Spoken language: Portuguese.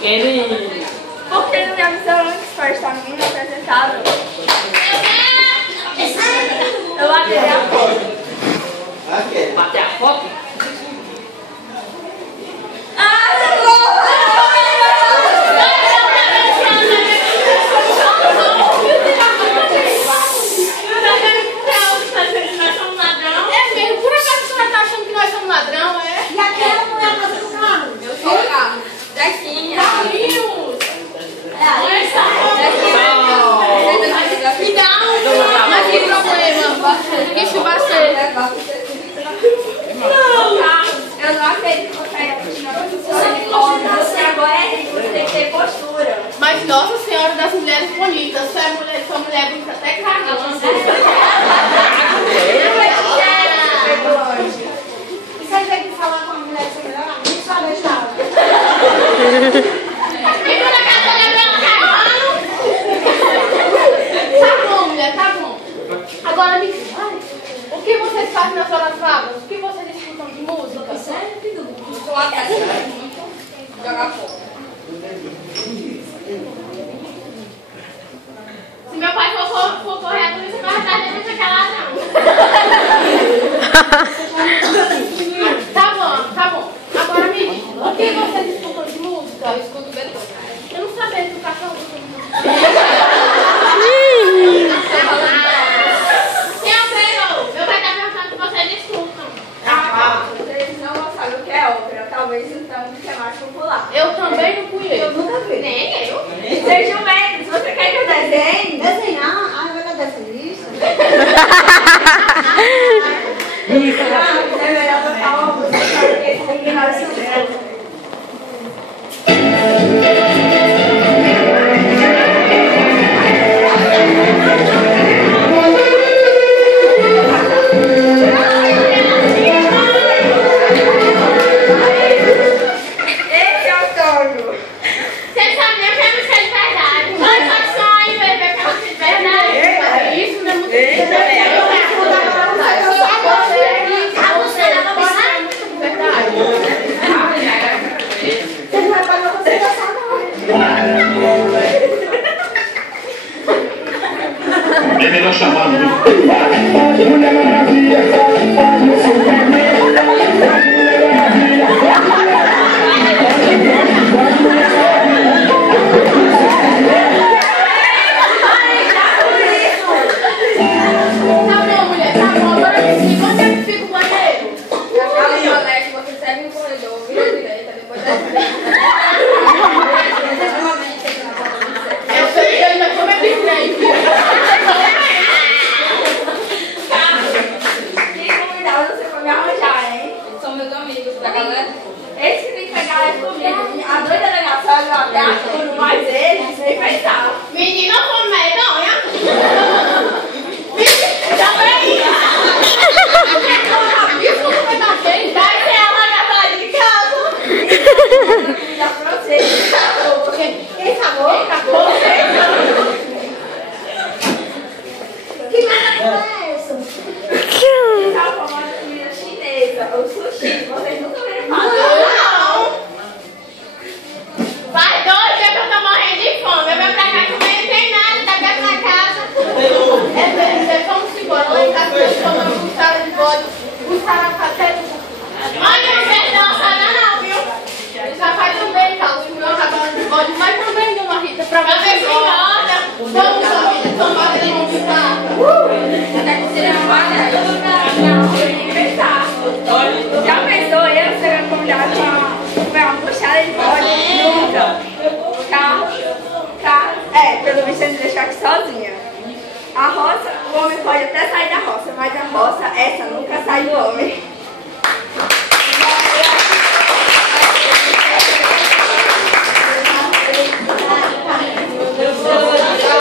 Ele... Porque ele me avisou antes para estar menino apresentável. Eu baterei a foto. Bater a foto? Isso vai ser. Não, eu não acredito que você agora é rico, você tem que ter postura. Mas Nossa Senhora das Mulheres Bonitas, sua mulher bonita até cagando. E você tem que falar com a mulher que você quer, nem sabe nada. Tá bom, mulher, tá bom. Agora me diz, o que vocês fazem nas horas vagas? O que vocês escutam de música? Jogar fora. Se meu pai for correr a polícia, mais tarde ele vai ficar lá, não. Tá bom. Agora me diz, o que vocês escutam de música? Eu escuto Beethoven. Eu não sabia que o cachorro escuta de música. Meu pai tá perguntando o que vocês escutam. Vocês não vão saber o que é ópera. Talvez então o que é mais popular. Eu também não conheço. Eu nunca vi. Nem eu. Sejam médicos, você quer que eu desenhe? Desenhar? Ah, vai dar desenhista? É melhor botar óculos, porque ninguém vai se ver. É melhor chamar Mulher Maravilha. Esse que tem que pegar é comigo. A doida da minha sogra, até aturo, mas ele sem pensar. Menina, foi medonha. Já vem. Isso não vai bater. Vai ser ela na saída de casa. Já pra você. Quem acabou? Acabou. Que merda é essa? Tá a famosa comida chinesa, o sushi. Vocês nunca viram falar? Não. Faz 2 dias que eu tô morrendo de fome. Eu venho pra cá comer, não tem nada, tá perto na casa. Vamos embora. Lá em casa nós tomamos um sara de bode, um saracaté. Olha, não quero dar uma sara não, viu? O safai também, Carlos, comeu uma cabana de bode, mas também deu uma Rita pra você. Senhora, vamos, família, tomar de convidar. Até que você não vai, né? Não, eu ia pensar. Já pensou eu ser convidada pra uma puxada de bode? Nunca. Pelo visto ele me deixou aqui sozinha. A roça, o homem pode até sair da roça, mas a roça, essa nunca sai do homem.